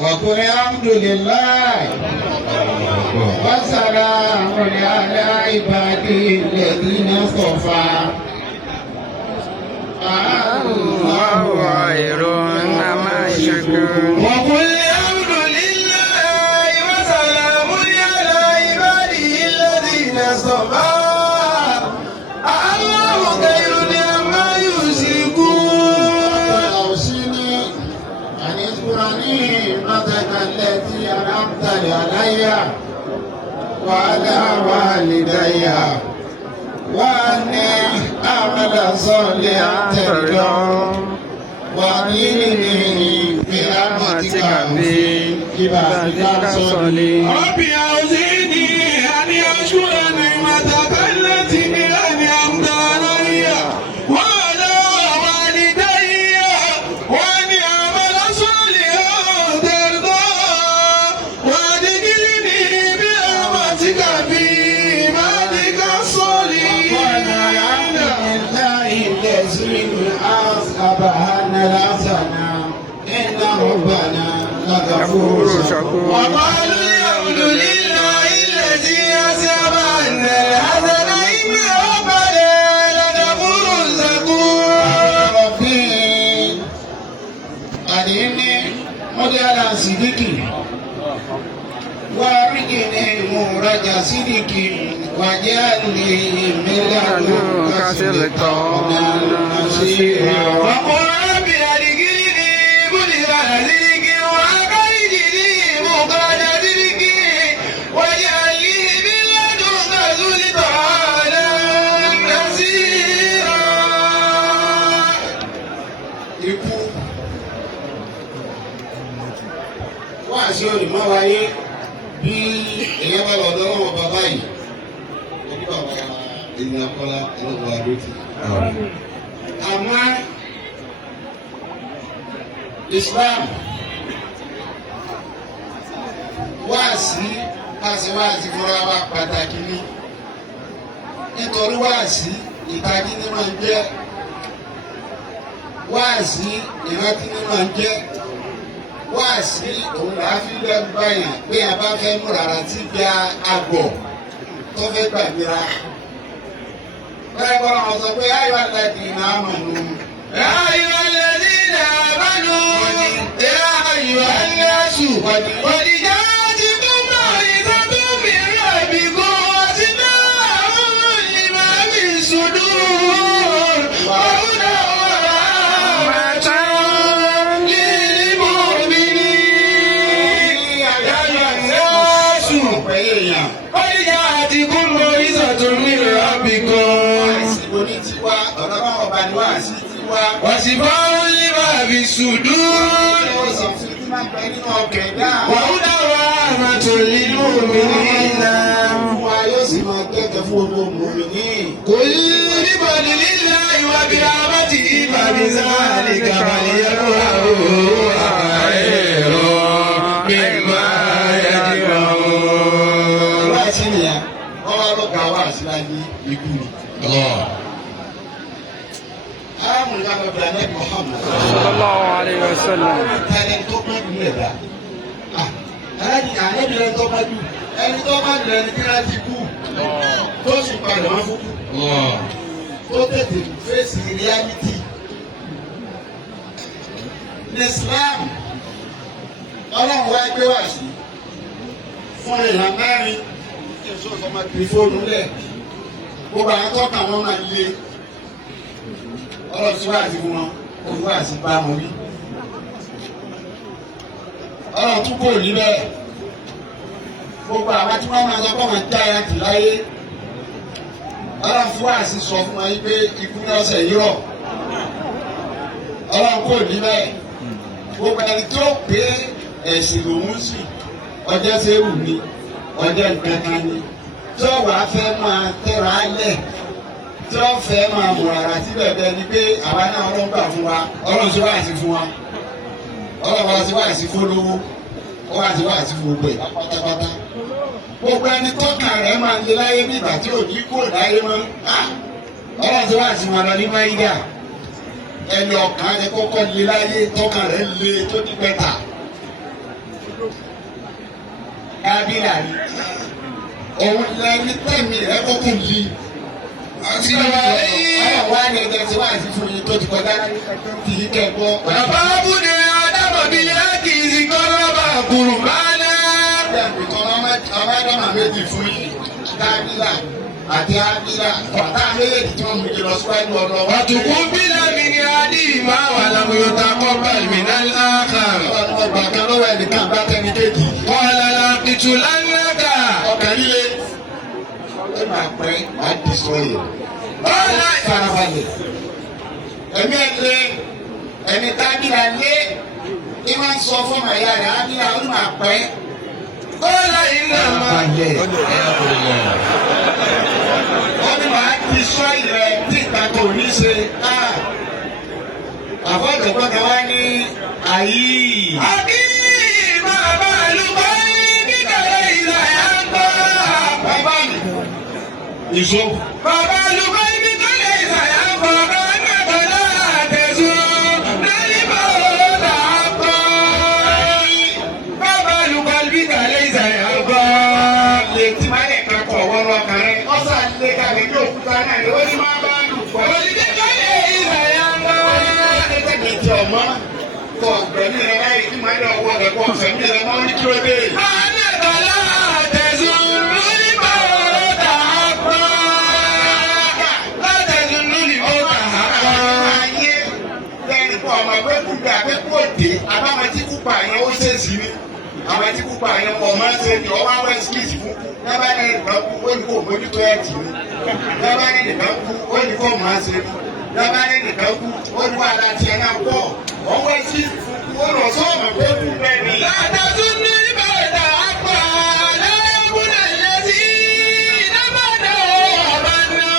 وقل الحمد لله وسلام على عباده الذين اصطفى الله خير عما يشركون. وقل الحمد لله وسلام على عباده الذين اصطفى الله خير عما يشركون. أوصني أن اذكرني نعمتك التي أنعمت علي وعلى والدي وأني أعمل صالحا ترضاه وأدخلني برحمتك في عبادك الصالحين. رب أوزعني أن أشكر نعمتك التي أنعمت علي وعلى والدي وأن أعمل صالحا ترضاه وأدخلني برحمتك في عبادك الصالحين. الحمد لله الذي أصحب عنا الحسنى إن ربنا لغفور شكور. وقالوا الحمد لله الذي أصحب عنا الحسنى إن ربنا لغفور شكور. ربي أدعني مجال صدقي وارجني مورج صدقي واجعلني من لدنك سلطانا نصيرا. وقل رب أدخلني مدخل صدق وأخرجني مخرج صدق واجعل لي من لدنك سلطانا نصيرا. Ikú wá sí olùmọ̀ wáyé bí èèyàn bá lọ́dọ̀ lọ́wọ́ bàbá yìí ojú bàbá ènìyàn kọ́lá ẹlẹ́gbọ̀n àdótì. Àmọ́ Islam wáàsí fúnra wa pàtàkì ni nítorí wáàsí ìtají ní máa ń jẹ́ wáàsí ìrántí ní máa ń jẹ́ wáàsí òun là á fi lẹ́nu báyà pé a bá fẹ́ mú rárá tí bí àgọ̀ tó fẹ́ gbàgbéra. Báyọ̀ bọ́lá wọn sọ pé ayọ̀ aládì ní àmọ̀nù. Ayọ̀ aládì ní àmọ̀nù. Ayọ̀ aláṣù. Òdìjà ti tún bọ̀ ìta tó mìíràn bí kò sí náà àwọn ìmọ̀ mi sùdú. Òun náà wọ̀ ọ́ wàsíbáwò nígbà bí sùdú. wàhùdà wà àmàtò nínú òmìnira. fún wa yóò sì máa kẹ́kẹ́ fún gbogbo òmìnir. kò yí níbàdí nílá ìwà bí abájí ìbàdí sáàlì kàbàlì ẹ̀rọ àwòrán àìrọ̀ mímọ́ ẹ̀dínwó. wá sí nìyà wọ́n wá lọ́ka wá síláyé ikú ni. sallallahu alayhi wa sallam. ẹni tó bá jù lẹ̀ dá ẹni tó bá jù ẹni tó bá jù ẹni tí wọ́n ti kú tó sì padà wọ́n fún kú tó tètè fèsì reality. ní Islam ọlọ́run wá gbé wá sí fún ìlànà mẹ́rin kí n sọ fọmọ kiri fóònù lẹ̀ gbogbo àwọn tó kà wọ́n máa lé ọlọ́run tí wàá ti fún wọn olùwà sí bá wọn wí. ọlọ́run tún kò ní bẹ́ẹ̀ gbogbo àwọn tí wọ́n máa sọ pé wọ́n já ẹran tì láyé ọlọ́run fún wàá sí sọ fún wọn yìí pé ikú ní ọ̀sẹ̀ yìí rọ̀. ọlọ́run kò ní bẹ́ẹ̀ gbogbo ẹni tó pé ẹ̀sìn lòún sì ọjọ́ sẹ́wù ni ọjọ́ ìkankan ni tí ó wàá fẹ́ máa tẹ̀ra lẹ̀ tí wọ́n fẹ́ máa mọ̀ ara tí bẹ̀bẹ̀ ni pé àwa náà ọlọ́run gbà fún wa ọlọ́run ṣe wáàsí fún wa ọlọ́run wá sí wáàsí fún olówó ó wá sí wáàsí fún gbogbo ẹ̀ pátápátá gbogbo ẹni tọ́ka rẹ̀ máa ń lé láyé bí ìgbà tí ò ní kó láyé mọ́ ọlọ́run ṣe wáàsí wọn lọ ní máyídà ẹni ọkàn rẹ kọ́kọ́ lé láyé tọ́kàn rẹ lé tó ní pẹ́tà. Kábílà ni òun lẹni tẹ̀mí rẹ kọ́kọ́ lé. Àti ọ̀rọ̀ wa ni ẹ̀jẹ̀ tí wàá ti fún yín tó ti kọjá kì í kẹ́kọ̀ọ́. Bàbá Bùdé Adámọ̀bí láti ìsìnkọ́lọ́bà kùrù máa ná. Ọmọ Ádámà méjì fún yín, Kábílà àti Ábílà, ọ̀tá méjèèjì tí wọ́n mú jẹ lọ síwájú ọ̀dọ̀ wa. Wàtùkú bílà mi ni Adé máa wà lámúyọ́ta kọ́pà ìmìnà láàkà. Ọgbà kan lọ́wọ́ ẹnìkan bá tẹni kéjì. Kọ́lá pìtù lánàkà. Ọkàn líle. Ó máa pẹ́ máa di sọ́yẹ̀. Kọ́lá Farabalẹ̀. Ẹ̀mí ẹ̀ lé ẹni Tábìlà lé kí wọ́n sọ fún ọmọ ìyá rẹ̀ Ábílà ó máa pẹ́. kọ́lá iná máa. Ó ní màá di sọ́yẹ̀ rẹ̀ tí ìgbà tó ní ṣe. Àfọ̀jọ̀gbọ́n kan wá ní àyí. Àbí bàbá àlùkò kíkàlẹ̀ ìlàyà ń bọ̀. Bàbá mi. Ìṣó. Bàbá àlùkò kíkàlẹ̀ ìlàyà ń bọ̀. Kọ́nàkọ́nà àtẹ̀sùn lórí bòótà pọ̀. Bàbá àlùkò kíkàlẹ̀ ìlàyà ń bọ̀. Lè tí máa lè kan kọ̀ wọ́n lọ kàn rẹ̀. Ọ̀sán lè kàwé ní òkúta náà ni ó ní máa bá lù pọ̀. Olùdíkàlẹ̀ ìlàyà ń bọ̀. Ẹgbẹ́ ti ọmọ kọ ọ̀gbẹ́ni rẹ̀ láyé kí máa lọ wọ ẹ̀kọ́ ọ̀fẹ́mi rẹ̀ máa ní kí ló dé. Kọ́nàkọ́nà àtẹ̀sùn lórí bòótà pọ̀. Látẹ̀sùn lórí bòótà pọ̀. Ayé lẹ́yìn kọ́ ọmọ ẹgbẹ́ kúgbà akẹ́kọ̀ọ́ òde àbámọ́ tí kúpa yẹn ó ṣèṣì ni. Àwọn tí kúpa yẹn kọ̀ máa ń ṣe ni ọwọ́ àwọn ẹ̀sìkìsì fún. Lábàá ní nìkan kú ó ní kó mójútó ẹ̀jì ni. Lábàá ní nìkan kú ó ní kó máa ṣe ni. Lábàá ní nìkan kú ó ní wàhálà tiẹ̀ náà pọ̀. Ọwọ́ ẹ̀sìkìsì fún kú ó lọ sọ́ọ̀mù pé kú bẹ́ẹ̀ ni. Látẹ̀sùn lórí bòótà pọ̀. Lẹ́kùn ẹ̀lẹ́sì lábàdà ọ̀bànà.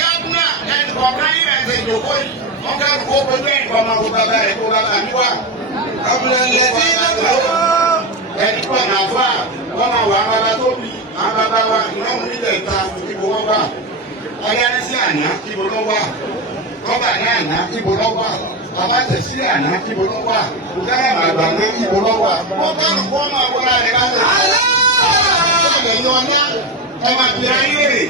Yàgùnà ẹnì kọ̀ọ̀kan yìí ẹ̀ ṣe ìjòkó yìí. Wọ́n ká kó pẹ̀lú ẹnì kan máa wo bàbá rẹ̀ kó bàbá mi wá. Abúlé ẹ̀lẹ́sì lábàdà. Ẹnì kan náà fà wọ́n máa wà bàbá tó bí àwọn bàbá wa ìnáwó nílẹ̀ ìta ibo wọn wà. Ọ̀yáni sí àná ibo ló wà. Rọ́bà ní àná ibo ló wà. Bàbá tẹ̀ sí àná ibo ló wà. Òkèrè màgbà ní ibo ló wà. Wọ́n ká ló kó máa wọlé rẹ̀ láti. Ọ̀yọ́ ọ̀nà ọmọ ìbíra yé rè.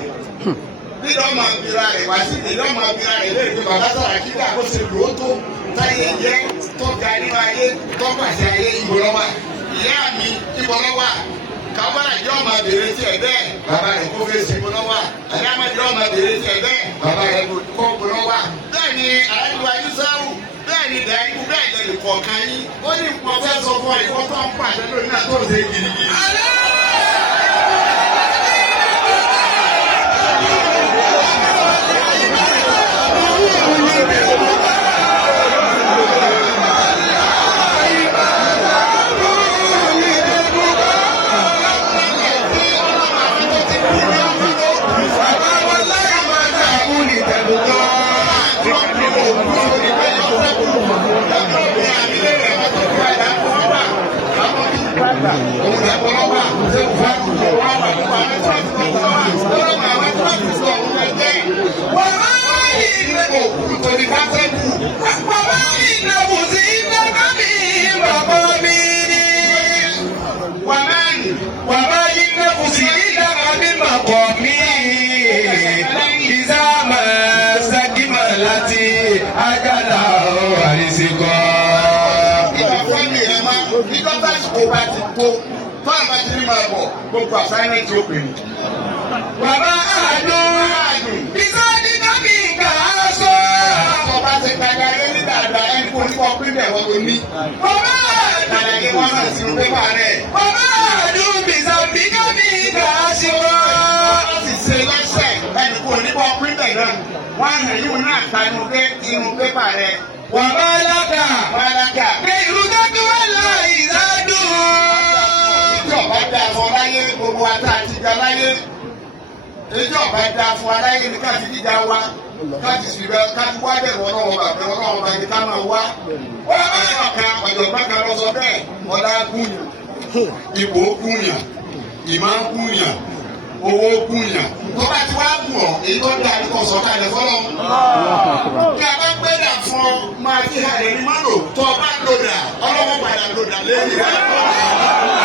Bí ọmọ ìbíra rẹ̀ wá sí ìdílé ọmọ ìbíra rẹ̀ lè fi bàbá sọ̀rọ̀ kí bá kó ṣe lò ó tó táyé jẹ́ tó ga nínú ayé tó pàṣẹ ayé ibo ló wà. Ìyá mi ibo ló wà. Kábàárà jẹ́ ọmọ àbèrè tiẹ̀ bẹ́ẹ̀. Bàbá rẹ̀ kó fèsì ibo ló wà. Àyàmọ̀ jẹ́ ọmọ àbèrè tiẹ̀ bẹ́ẹ̀. Bàbá rẹ̀ kó ibo ló wà. Bẹ́ẹ̀ ni àyẹ̀wò ayúsáwù. Bẹ́ẹ̀ ni dàíkù bẹ́ẹ̀ lẹ́nu kọ̀ọ̀kan yín. Ó ní nǹkan fẹ́ sọ fún ọ ìwọ́n tó ń pàṣẹ lónìí náà tó ń ṣe gidigidi. Gbogbo assignment yóò pè mí. Bàbá àdùn bisani bàbí kà á sọ. Ọba ti gbàgbà ayé ní dáadáa ẹni kò ní kọ́ pín bẹ̀ wọ́n tó ní. Bàbá Àlàyé wọn náà sínú pépà rẹ̀. Bàbá àdùn bisani bàbí kà á sọ. Wọ́n ti ṣe lọ́sẹ̀ ẹni kò ní kọ́ pín bẹ̀ náà. Wọ́n á hàn yíwò náà ta inú pépà rẹ̀. Bàbá alága. Bàlágà. Pé irú dájú wà láì ládùn. Ìjọba da fún aláyé gbogbo ata àti ìjà láyé. Ìjọba da fún aláyé ní káàdì jíjà wa. Káàdì síbẹ̀ káàdì wá bẹ̀rù ọlọ́wọ́ bàbá ọlọ́wọ́ bàbá ní ká máa wá. Wọ́n bá yọ̀ kan ọ̀jọ̀gbọ́n kan lọ sọ bẹ́ẹ̀. Ọlá gúnyàn, ipò gúnyàn, ìmọ̀ gúnyàn, owó kùnyàn tó bá ti wá gùn ọ́ èyí tó dáa ní kò sọ̀kalẹ̀ fọlọ́. Bí a bá gbé dà fún ọ máa fi hàn ní mọ́tò tó o bá lòdà ọlọ́wọ́ padà lòdà lẹ́yìn rẹ̀.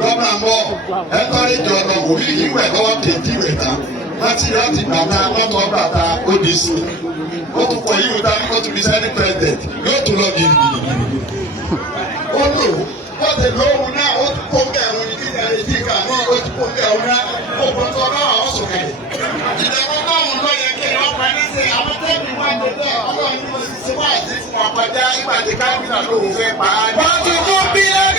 Gọ́ọ̀nà mọ́ ẹ̀kọ́rẹ́ jọ lọ òbí ìwẹ̀ lọ́wọ́ kejì rẹ̀ ta láti bàtà mọ́tò bàtà ODC ó tún pọ̀ yíwò tá ó tún bí sẹ́ni president yóò tún lọ gidigidi. Ó lò ó ti lóhùn náà ó tún kó kẹrùn ní kíkà lè jí kà ní ó tún kó kẹrùn náà ó gbọ́n tó náà ó sùn kẹ̀lẹ̀. Ìjọba báwọn lọ yẹ kí wọ́n pa ní sẹ́ àwọn tẹ́lifí wà lọ́dọ̀ ọlọ́run ní wọ́n ti ṣe wá àti fún wọn kọjá ìgbà tí káfíńtà lóhùn fẹ́ pa á. Wọ́n ti kó bílẹ̀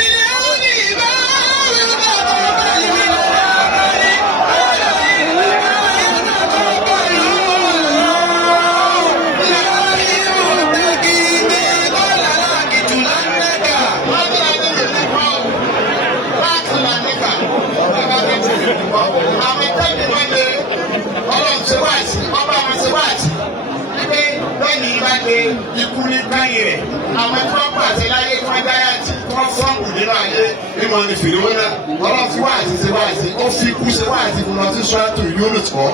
ikú ní káyìn rẹ̀ àwọn tí wọ́n pàṣẹ láyé tí wọ́n dáyà tí wọ́n fọ́ọ̀mù nínú ayé ní wọn ní fìdí wọn náà ọlọ́run fi wáàsí ṣe wáàsí ó fi ikú ṣe wáàsí fún wọn tí sọ́ọ́tù yóò lò tọ́.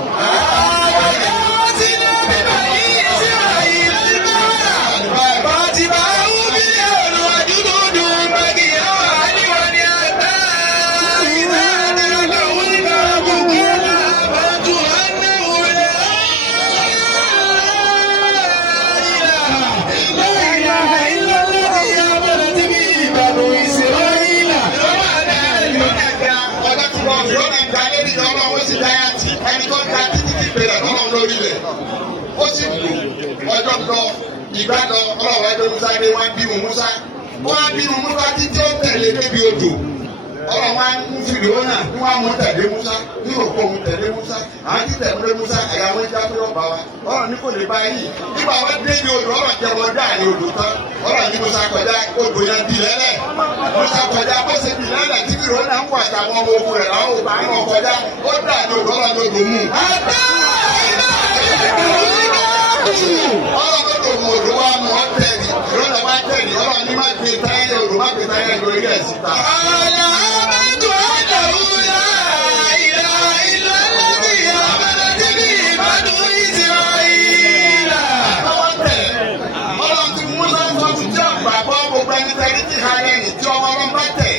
Ó sì kú ọjọ́ lọ ìgbà lọ ọlọ́wọ́ ẹjọ́ Musa dé wá bínú Musa wọ́n á bínú Musa títí ó tẹ̀lé débi odò ọlọ́wọ́ á mú fìdí wọn náà ní wọ́n á mú tẹ̀lé Musa ní òkú òun tẹ̀lé Musa àwọn tí tẹ̀lé Musa ẹ̀yà wọn já fún ọba wa ọ̀rọ̀ ní kò lè bá yìí nígbà wọn dé ní odò ọ̀rọ̀ jẹ wọn dá ní odò tán ọ̀rọ̀ ní Musa kọjá odò yẹn di lẹ́lẹ̀ Musa kọjá bó ṣe di lẹ́lẹ̀ tí fìdí wọn náà ń wọ àtàwọn ọmọ ogun rẹ̀ láwọn òbá wọn kọjá ó dà ní odò ọ̀rọ̀ ní odò mú. Ọlọ́run tó mú odò wa mú ọ tẹ̀lé ìrọ̀lẹ́ wa tẹ̀lé ọlọ́run ní má gbé táyà odò má gbé táyà lórí ẹ̀ síta. Ọ̀la àmọ́tò àdàwùyá ìlà ìlà lọ́dún ìyá abẹ́rẹ́ tí kì í bá dùn ìsirayílà. Ọwọ́ tẹ̀ ọlọ́run ti mú sọ́kọ́ ti jẹ́ àgbàgbọ́ gbogbo ẹni tẹ́lẹ̀ tí ha rẹ̀ ní tí ọmọ ọlọ́run bá tẹ̀.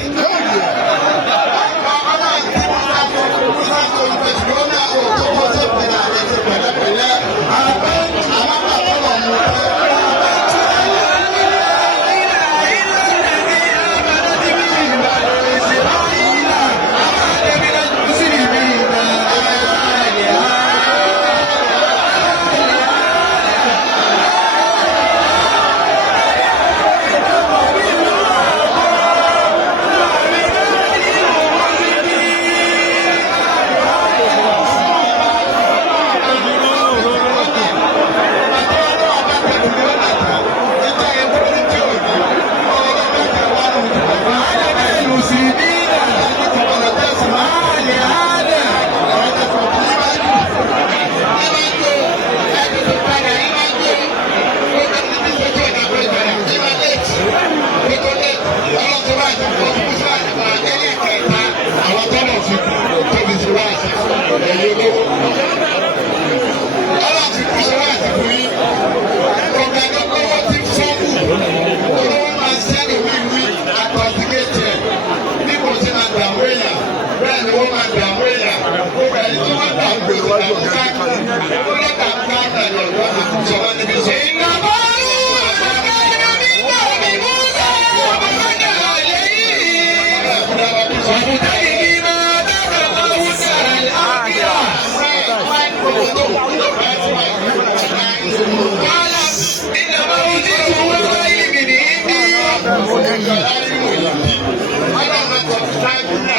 Ọlọ́run ti mú sọ́kọ́ ìfẹ̀sùn lọ́nà òkú tó ṣe pẹ̀lẹ́ àrẹ ṣe pẹ̀lẹ́pẹ̀lẹ́.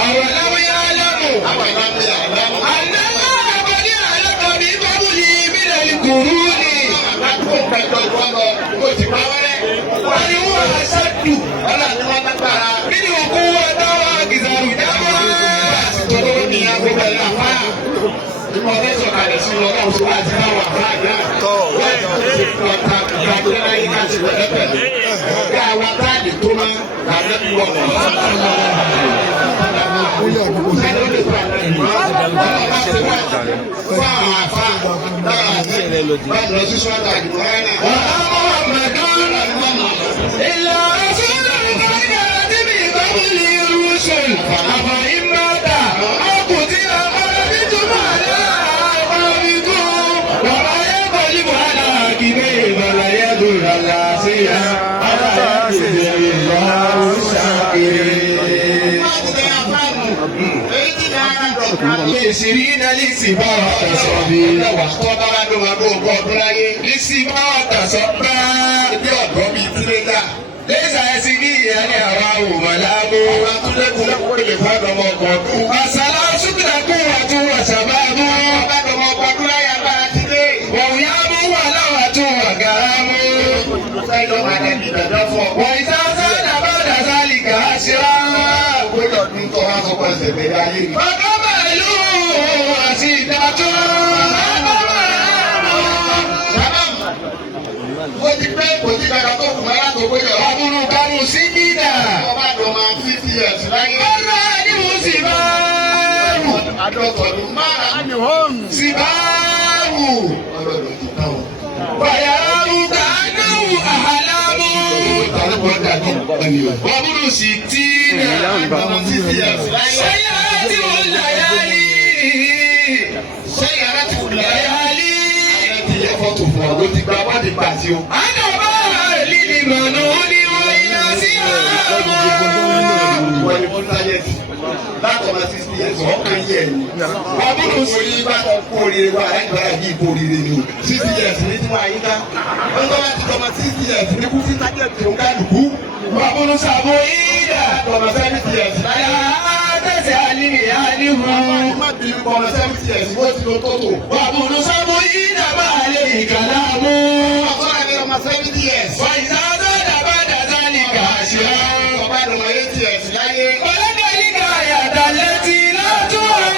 أولم يعلم أن الله قد أهلك من قبله من kùrúùnì. Àgbàdo pẹ̀lú ìwọ lọ, o ti pa wẹ́rẹ́. Wọ́n ní wọ́n aṣáájú. Ọlọ́run ni wọ́n lágbára. Nínú òkú wọn dáwọ́ àgìzàrù dáwọ́. Àsìkò ní agbègbè ìlà fáà. Ìmọ̀ ọ̀rẹ́ sọ̀kalẹ̀ sí ọlọ́run tó wà sí àwọn àbá àgbà. Wọ́n ti fi ọ̀tá ìgbàgbé láyé láti wẹ̀lẹ́ pẹ̀lú. Bí àwọn táàdì tó máa làbẹ́ bí wọ́n mọ̀. Fún àwọn àfa lára àti báyìí lọ sí sọ́dọ̀ àdìmọ́ rẹ̀ náà. إلا رسول قد خلت من قبله الرسل أفإن مات أو قتل انقلبتم على أعقابكم وما ينقلب على عقبيه فلن يضر الله شيئا وسيجزي الله الشاكرين. يسرين لسباع تصبي لسباع تصبى lẹ́sà ẹ̀sìn ní ìyáni àwa ò mọ̀láàbò. Ọba tó lẹ́kùn lẹ́kùn lè fọ́ ọmọ ọkọ̀ ọdún. Àṣàlá ṣùgbọ́n kó wà tó wà ṣàbáàbò. Ọba ọmọ ọkọ̀ ọdún láyé agbára ti dé. Wọ̀nyá mú wà láwà tó wà gàrà mú. Sẹ́yìn ọmọ adé ní ìdájọ́ fún ọ. Wọ̀nyí sáásá dàbá dàsálì kà á ṣe rá. Ògbójọ ọdún tó wá sọ pé ẹsẹ̀ bẹ̀rẹ̀ ayé ni. Bàbá màlú àti ìdájọ́. Ó ti pẹ́ kò sí kankan tó kùn mọ́lá tó gbójọ. Àbúrò kàmú sí bídà. Ọba àdó máa 50 years láyé. Ọ̀nà ni mo sì bá rù. Àdọ́tọ̀dún márùn-ún. Sì bá rù. Ọlọ́dún ti tán o. Bàyàrú kàánú àhàlámú. Ìtàlẹ́kọ̀ọ́ dàbí ọ̀nì o. Wàbúrò sì tí nà. Ọmọ 50 years láyé. Ṣẹ́yà tí ó láyálí. Sẹ́yìn ará ti wù láyé. Láyálí. Ayé ti yẹ fọ́tò fún ọ ló ti gba wọ́ọ̀dì gbà sí o. Àdàbà lílì mọ̀nà ó ní wọ́n yá sí àmọ́. Wọ́n ní fún táyẹ̀tì. Látọ̀ máa 60 years ọ̀kan yẹ̀ ni. Wàbúrò sì Orí bá tọ́ kó oríire wa ẹgbẹ́ àbí ìbò oríire ni o. 60 years ní tí wọ́n àyíká. Wọ́n tọ́ láti tọ́ ma 60 years ní kú sí tájẹ̀tì tó ń kálukú. wàbúrò sàbò ìdá. Tọ́mọ 70 years láyé. Tẹ̀sẹ̀ àlìmí àlìmú. Má bínú kọ́mọ 70 years bó ti lo tótó. Wàbúrò sàbò ìdá bá lè kàlámù. Ọ̀sán àti ọmọ 70 years. Wàyíṣà sọ́dà bá dàda ní kàṣíà. Ọba àdọ̀mọ̀ 80 years láyé. Ọlọ́dẹ nígbà yàtà létí látún ọ̀rọ̀.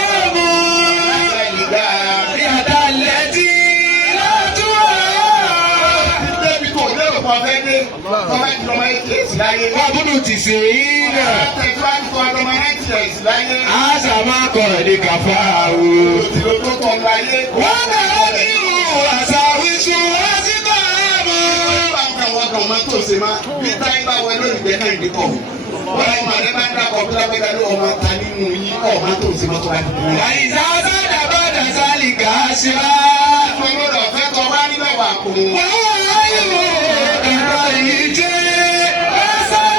Ìgbà Yàtà létí látún ọ̀rọ̀. débi tó lérò kan fẹ́ dé. Ọba àdọ̀mọ̀ 80 years láyé. Wàbúrò ti ṣe ìdá. Tẹ̀síwájú kan ọdọ̀mọ̀ 90 years láyé. Àṣà máa kọ̀ ní kàfá o. Òtítọ́ tó tọ̀ láyé. Wọ́n náà ní ìhù àṣà wíṣọ wá sí bàbá. Wọ́n kàn máa tó ṣe máa bí táyé bá wọ lórí ìgbẹ́ náà ìdí kọ̀. Wọ́n ọmọ rẹ̀ máa ń dákọ̀ bí lápẹ́ká ló ọmọ ta nínú yín kọ̀ máa tó ṣe mọ́tò wá dìbò. Àyíṣà sọ́dà bá dàsálì kàṣíà. Àwọn ọmọdé ọ̀fẹ́ tó bá nílẹ̀ wà kò. Wọ́n wá ìwò ẹ̀rọ yìí jẹ́ ẹ̀sán.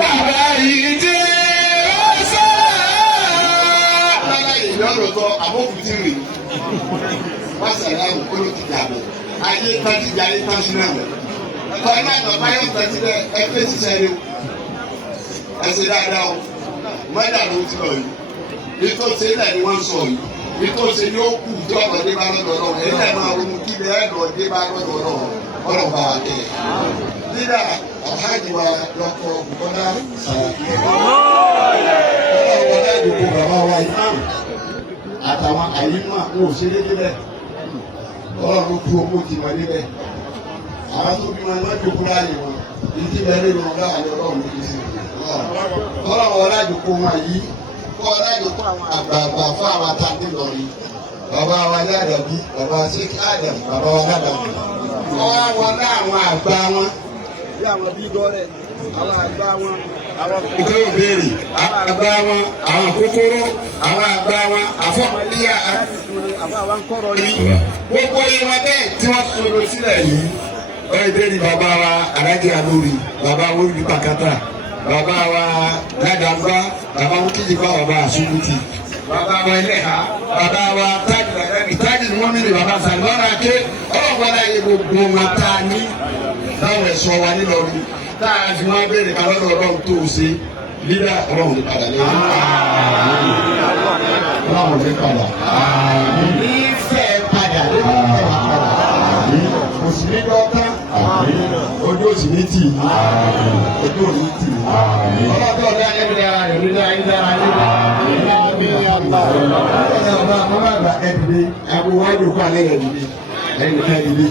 Bàbá yìí jẹ́ ẹ̀sán. Lára ìyọ́rọ̀ tọ àbókù tí rè. Wọ́n sẹ̀rẹ̀ àwọn olókì dàbọ̀. Ayé tọ́jú ìjà ayé tọ́jú náà. Ẹ̀kọ́ iná ìtọ́ báyọ̀ tẹ̀sí bẹ́ẹ̀ ẹgbẹ́ ṣiṣẹ́ ni o. Ẹ ṣe dáadáa o. Mọ́dà ló ti lọ yìí. Bí tó ṣe ilẹ̀ ni wọ́n sọ yìí. Bí tó ṣe ni ó kù tí ọ̀rọ̀ dé bá lọ́dọ̀ náà. Èyí náà máa ronú kí ilẹ̀ ẹ̀dọ̀ dé bá lọ́dọ̀ náà. Ọ̀rọ̀ bá wa kẹ́. Lídà ọ̀hájì wa lọ́kọ̀ Bùkọ́lá Sàràkí. Ọlọ́run ìdìbò bàbá wa ìmáàmù àtàwọn àyímọ̀ kò ṣe déédéé bẹ́ẹ̀. Ọlọ́run tú owó ti wọ́n níbẹ̀. Àwọn tó bí wọn ni wọ́n jókòó láàyè wọn. Ìdí bẹ́ẹ̀ lè ràn láwọn ọlọ́run ní ìsìn. Ọlọ́run ọlájòkó wọn yìí kọ́ ọlájòkó àwọn àgbààgbà fún àwọn àtàndé lọ́rí. Bàbá wa Yádàbí, bàbá Sheikh Adam, bàbá wa Yádàbí. Wọ́n á wọlé àwọn àgbà wọn. Bí àwọn bí dọ́rẹ̀, àwọn àgbà wọn. Àwọn kòkòrò ìbéèrè, àwọn àgbà wọn, àwọn kòkòrò, àwọn àgbà wọn, àfọ̀mọ́lẹ́yà àbá wa ń kọ́rọ̀ yìí. Gbogbo ìwọ̀n bẹ́ẹ̀ tí wọ́n sọ̀rọ̀ sílẹ̀ yìí. Wọ́n ìdé ni bàbá wa Alájì Alórí, bàbá wa Olú Pàkátà, bàbá wa Ládàmbá, bàbá wa Kíjìbá, bàbá Àsúnmùtì, bàbá wa Ẹlẹ́hà, bàbá wa Tájì Làdábì, Tájì ni wọ́n mi lè bàbá Sàlùmọ́nà ké. Ọlọ́pàá náà yẹ gbogbo wọn tá a ní láwọn ẹ̀ṣọ́ wa nílọrin. Tá a fi wọn béèrè kálọ́dọ̀ ọlọ́run tó o ṣe. Lídà ọlọ́run ní padà lẹ́yìn. Ọlọ́run ní padà. ojú òsì ní tì í ojú òní tì í ọlọ́dọ̀ ọ̀dá ẹ̀mí dára rẹ̀ ní dára yín dára yín ọ̀dọ̀ ọ̀dá ọ̀dá ọ̀dá ẹ̀dìdé ẹ̀kú wájú kọ́ alẹ́ ẹ̀dìdé ẹ̀dìdé.